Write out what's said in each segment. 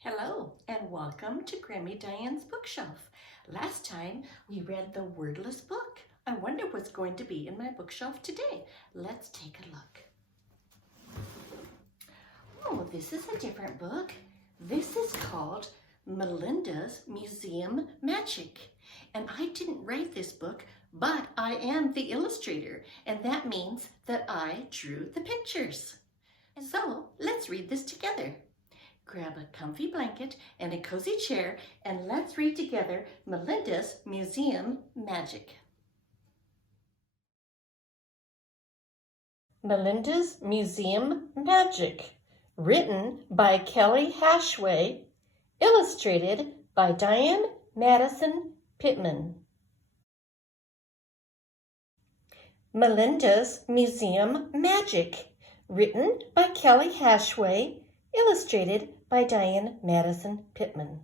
Hello and welcome to Grammy Diane's bookshelf. Last time we read the wordless book. I wonder what's going to be in my bookshelf today. Let's take a look. Oh, this is a different book. This is called Melinda's Museum Magic. And I didn't write this book, but I am the illustrator, and that means that I drew the pictures. So let's read this together. Grab a comfy blanket and a cozy chair and let's read together Melinda's Museum Magic. Melinda's Museum Magic, written by Kelly Hashway, illustrated by Diane Madison Pittman. Melinda's Museum Magic, written by Kelly Hashway, illustrated by Diane Madison Pittman.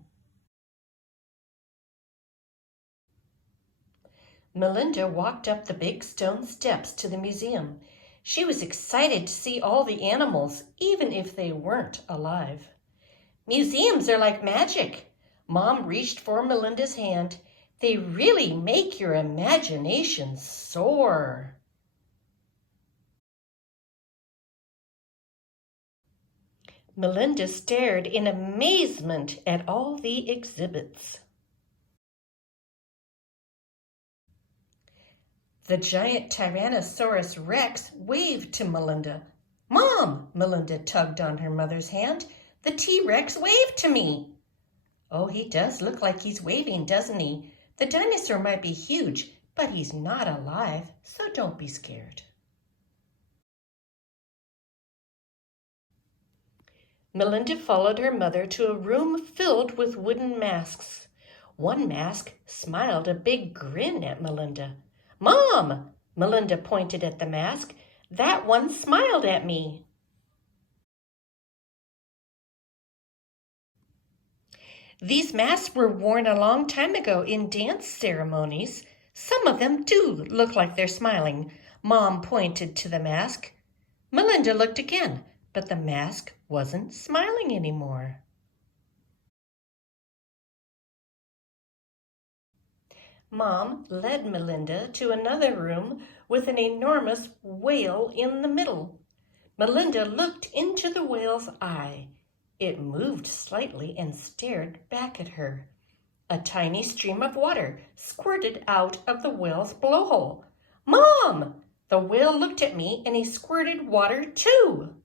Melinda walked up the big stone steps to the museum. She was excited to see all the animals, even if they weren't alive. Museums are like magic. Mom reached for Melinda's hand. They really make your imagination soar. Melinda stared in amazement at all the exhibits. The giant Tyrannosaurus Rex waved to Melinda. "Mom!" Melinda tugged on her mother's hand. "The T-Rex waved to me." "Oh, he does look like he's waving, doesn't he? The dinosaur might be huge, but he's not alive, so don't be scared." Melinda followed her mother to a room filled with wooden masks. One mask smiled a big grin at Melinda. "Mom!" Melinda pointed at the mask. "That one smiled at me." These masks were worn a long time ago in dance ceremonies. Some of them do look like they're smiling. Mom pointed to the mask. Melinda looked again, but the mask wasn't smiling anymore. Mom led Melinda to another room with an enormous whale in the middle. Melinda looked into the whale's eye. It moved slightly and stared back at her. A tiny stream of water squirted out of the whale's blowhole. "Mom!" The whale looked at me and he squirted water too.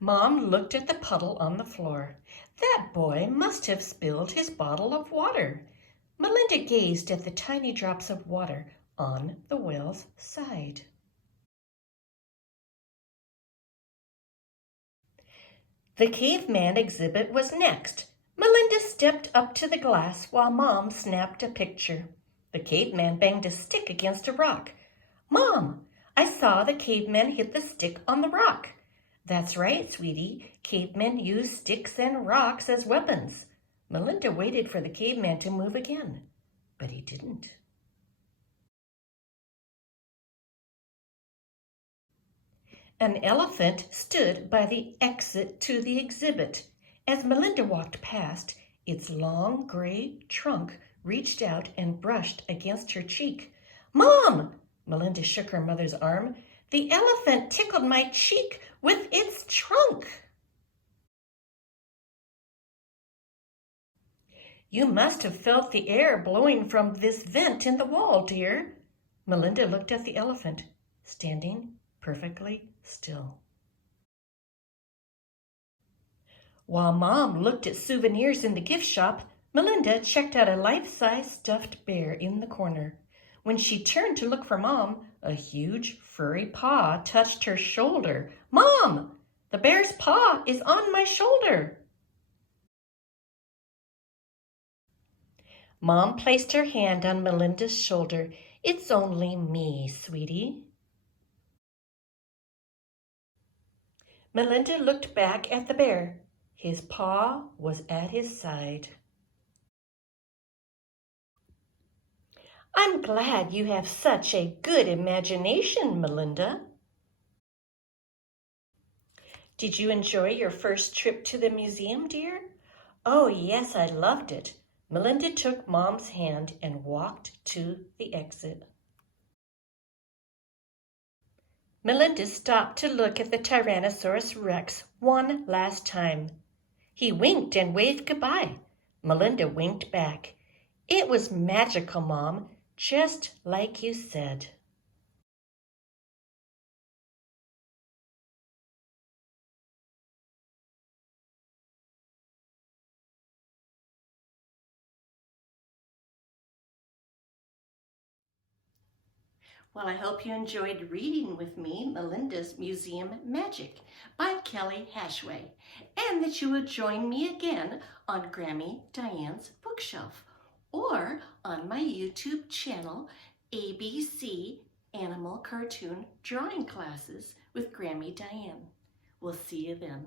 Mom looked at the puddle on the floor. That boy must have spilled his bottle of water. Melinda gazed at the tiny drops of water on the whale's side. The caveman exhibit was next. Melinda stepped up to the glass while Mom snapped a picture. The caveman banged a stick against a rock. "Mom, I saw the caveman hit the stick on the rock." "That's right, sweetie. Cavemen used sticks and rocks as weapons." Melinda waited for the caveman to move again, but he didn't. An elephant stood by the exit to the exhibit. As Melinda walked past, its long gray trunk reached out and brushed against her cheek. "Mom!" Melinda shook her mother's arm. "The elephant tickled my cheek with its trunk." "You must have felt the air blowing from this vent in the wall, dear." Melinda looked at the elephant, standing perfectly still. While Mom looked at souvenirs in the gift shop, Melinda checked out a life-size stuffed bear in the corner. When she turned to look for Mom, a huge furry paw touched her shoulder. "Mom! The bear's paw is on my shoulder." Mom placed her hand on Melinda's shoulder. "It's only me, sweetie." Melinda looked back at the bear. His paw was at his side. "I'm glad you have such a good imagination, Melinda." Did you enjoy your first trip to the museum, dear? Oh, yes, I loved it. Melinda took Mom's hand and walked to the exit. Melinda stopped to look at the Tyrannosaurus Rex one last time. He winked and waved goodbye. Melinda winked back. It was magical, Mom, just like you said. Well, I hope you enjoyed reading with me Melinda's Museum Magic by Kelly Hashway, and that you would join me again on Grammy Diane's Bookshelf or on my YouTube channel, ABC Animal Cartoon Drawing Classes with Grammy Diane. We'll see you then.